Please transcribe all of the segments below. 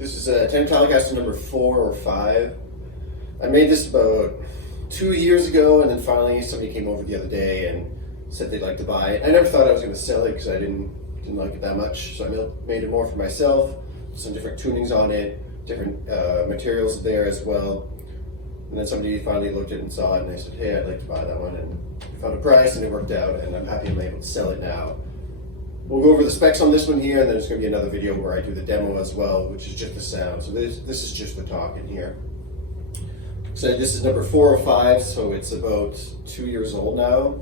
This is a Tenor Telecaster number 4 or 5. I made this about 2 years ago, and then finally somebody came over the other day and said they'd like to buy it. I never thought I was going to sell it because I didn't like it that much, so I made it more for myself. Some different tunings on it, different materials there as well. And then somebody finally looked at it and saw it, and they said, hey, I'd like to buy that one, and found a price, and it worked out, and I'm happy I'm able to sell it now. We'll go over the specs on this one here, and then there's going to be another video where I do the demo as well, which is just the sound. So this is just the talk in here. So this is number 4 or 5, so it's about 2 years old now.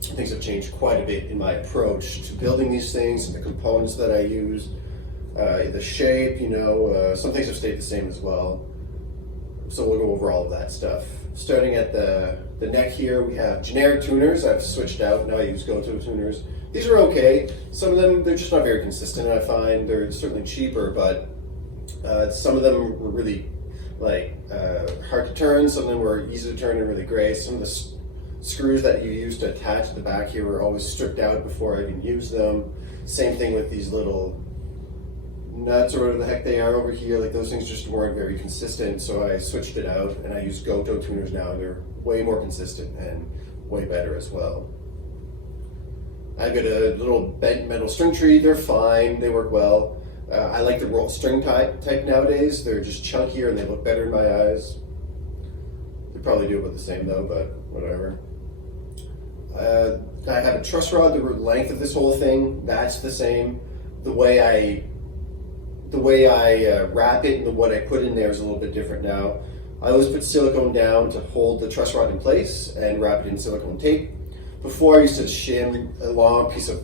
Things have changed quite a bit in my approach to building these things and the components that I use, the shape, some things have stayed the same as well. So we'll go over all of that stuff. Starting at the neck here, we have generic tuners. I've switched out, now I use go-to tuners. These are okay. Some of them, they're just not very consistent, I find. They're certainly cheaper, but some of them were really hard to turn. Some of them were easy to turn and really great. Some of the screws that you use to attach to the back here were always stripped out before I even used them. Same thing with these little nuts or whatever the heck they are over here. Like, those things just weren't very consistent, so I switched it out and I use go-to tuners now. They're way more consistent and way better as well. I've got a little bent metal string tree. They're fine, they work well. I like the roll string type nowadays. They're just chunkier and they look better in my eyes. They probably do about the same though, but whatever. I have a truss rod. The length of this whole thing, that's the same. The way I wrap it and what I put in there is a little bit different now. I always put silicone down to hold the truss rod in place and wrap it in silicone tape. Before, I used to shim a long piece of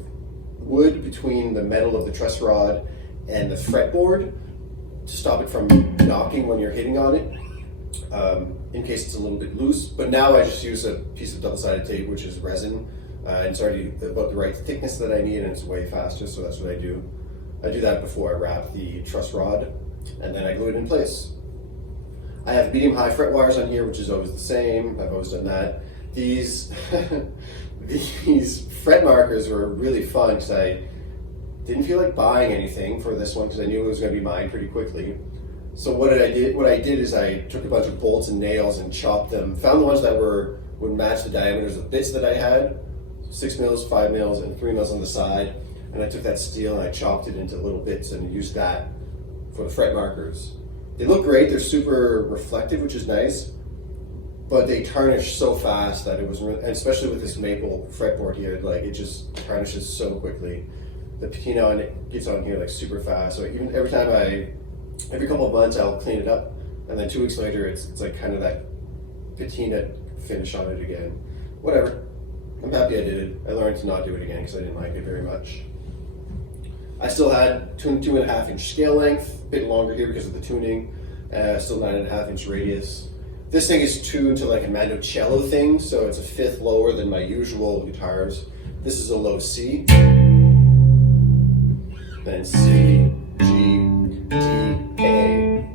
wood between the metal of the truss rod and the fretboard to stop it from knocking when you're hitting on it, in case it's a little bit loose. But now I just use a piece of double-sided tape, which is resin, and it's already about the right thickness that I need, and it's way faster, so that's what I do. I do that before I wrap the truss rod, and then I glue it in place. I have medium-high fret wires on here, which is always the same. I've always done that. These fret markers were really fun because I didn't feel like buying anything for this one because I knew it was going to be mine pretty quickly. So what I did is I took a bunch of bolts and nails and chopped them. Found the ones that would match the diameters of bits that I had, 6 mils, 5 mils, and 3 mils on the side. And I took that steel and I chopped it into little bits and used that for the fret markers. They look great. They're super reflective, which is nice. But they tarnish so fast that it was, and especially with this maple fretboard here, like, it just tarnishes so quickly. The patina on it gets on here like super fast. So even every couple of months I'll clean it up, and then 2 weeks later it's like kind of that patina finish on it again. Whatever. I'm happy I did it. I learned to not do it again because I didn't like it very much. I still had 2.5 inch scale length, a bit longer here because of the tuning. Still 9.5 inch radius. This thing is tuned to like a Mando cello thing, so it's a fifth lower than my usual guitars. This is a low C, then C, G, D, A.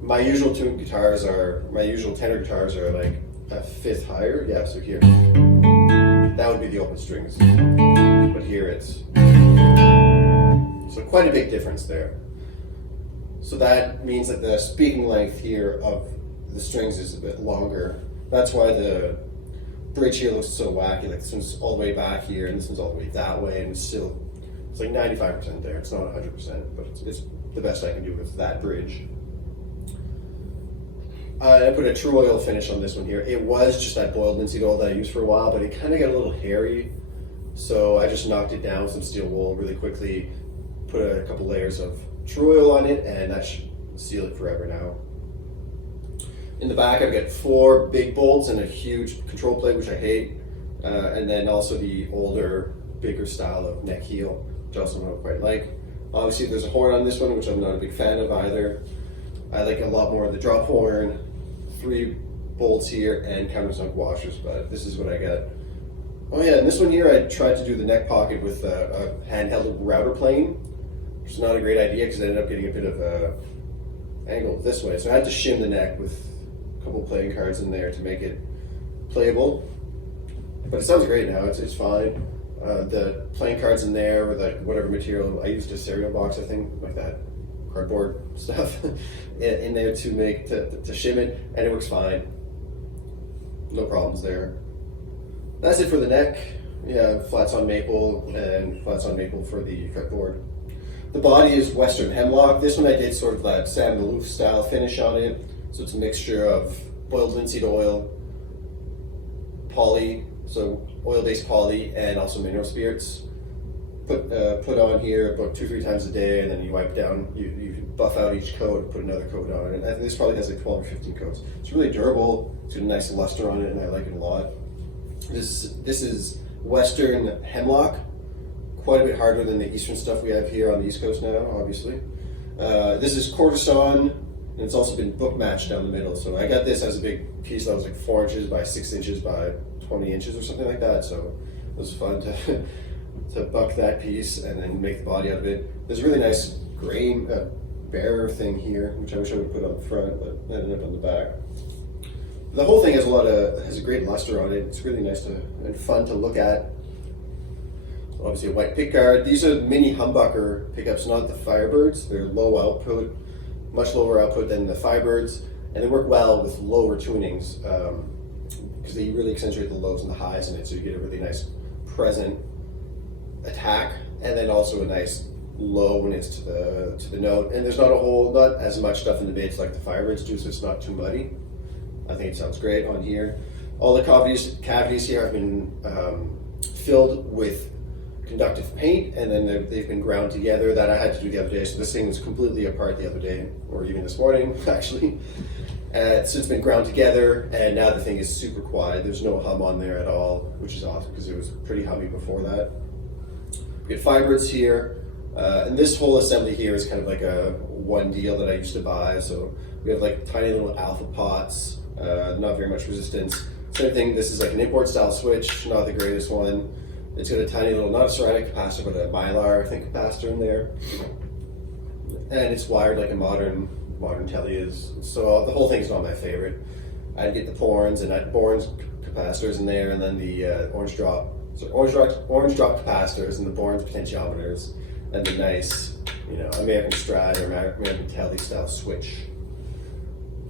My usual tuned guitars my usual tenor guitars are like a fifth higher. Yeah, so here, that would be the open strings, but here it's, so quite a big difference there. So that means that the speaking length here of the strings is a bit longer. That's why the bridge here looks so wacky. Like, this one's all the way back here and this one's all the way that way, and it's like 95% there. It's not 100%, but it's the best I can do with that bridge. I put a true oil finish on this one here. It was just that boiled linseed oil that I used for a while, but it kind of got a little hairy, so I just knocked it down with some steel wool really quickly, put a couple layers of true oil on it, and that should seal it forever now. In the back, I've got 4 big bolts and a huge control plate, which I hate, and then also the older, bigger style of neck heel, which I also don't quite like. Obviously, there's a horn on this one, which I'm not a big fan of either. I like a lot more of the drop horn, 3 bolts here, and countersunk washers, but this is what I got. Oh yeah, and this one here, I tried to do the neck pocket with a handheld router plane, which is not a great idea because I ended up getting a bit of a angle this way. So I had to shim the neck with a couple playing cards in there to make it playable. But it sounds great now, it's fine. The playing cards in there with like whatever material, I used a cereal box, I think, like that cardboard stuff in there to make to shim it, and it works fine. No problems there. That's it for the neck. Yeah, flats on maple and flats on maple for the fretboard. The body is Western hemlock. This one I did sort of that Sam Malouf style finish on it. So it's a mixture of boiled linseed oil, poly, so oil-based poly, and also mineral spirits. Put on here about 2-3 times a day, and then you wipe down. You buff out each coat, put another coat on, and I think this probably has like 12 or 15 coats. It's really durable. It's got a nice luster on it, and I like it a lot. This is Western hemlock, quite a bit harder than the Eastern stuff we have here on the East Coast now, obviously. This is quartersawn, and it's also been bookmatched down the middle. So I got this as a big piece that was like 4 inches by 6 inches by 20 inches or something like that. So it was fun to buck that piece and then make the body out of it. There's a really nice grain bearer thing here, which I wish I would put on the front, but ended up on the back. The whole thing has a great luster on it. It's really nice and fun to look at. Obviously a white pickguard. These are mini-humbucker pickups, not the Firebirds. They're low output, much lower output than the Firebirds, and they work well with lower tunings because they really accentuate the lows and the highs in it, so you get a really nice present attack, and then also a nice lowness to the note. And there's not as much stuff in the mids like the Firebirds do, so it's not too muddy. I think it sounds great on here. All the cavities here have been filled with conductive paint, and then they've been ground together. That I had to do the other day, so this thing was completely apart the other day, or even this morning actually. So it's been ground together, and now the thing is super quiet. There's no hum on there at all, which is awesome because it was pretty hummy before that. We get Firebirds here, and this whole assembly here is kind of like a one deal that I used to buy. So we have like tiny little alpha pots, not very much resistance. Same thing, this is like an import style switch, not the greatest one. It's got a tiny little, not a ceramic capacitor, but a mylar, I think, capacitor in there. And it's wired like a modern telly is. So the whole thing is not my favorite. I'd get the Porns, and I'd Borns capacitors in there, and then the orange drop capacitors, and the Borns potentiometers, and the nice, American Stride or American telly style switch.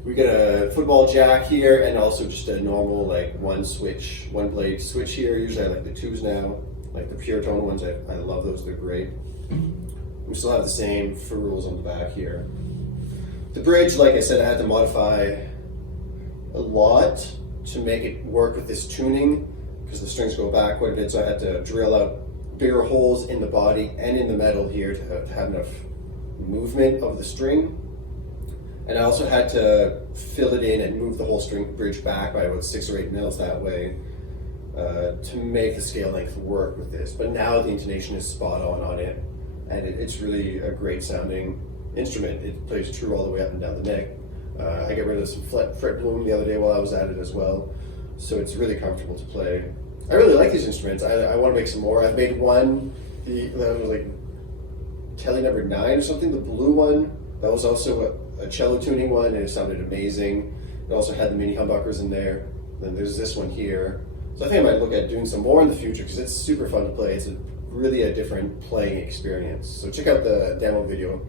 We got a football jack here, and also just a normal like one blade switch here. Usually I like the 2s now, like the pure tone ones. I love those, they're great. We still have the same ferrules on the back here. The bridge, like I said, I had to modify a lot to make it work with this tuning because the strings go back quite a bit, so I had to drill out bigger holes in the body and in the metal here to have enough movement of the string. And I also had to fill it in and move the whole string bridge back by about 6 or 8 mils that way to make the scale length work with this. But now the intonation is spot on it, and it's really a great sounding instrument. It plays true all the way up and down the neck. I got rid of some fret bloom the other day while I was at it as well, so it's really comfortable to play. I really like these instruments. I want to make some more. I've made one, that was like Telly number 9 or something, the blue one. That was also a cello tuning one, and it sounded amazing. It also had the mini humbuckers in there. Then there's this one here. So I think I might look at doing some more in the future because it's super fun to play. It's really a different playing experience. So check out the demo video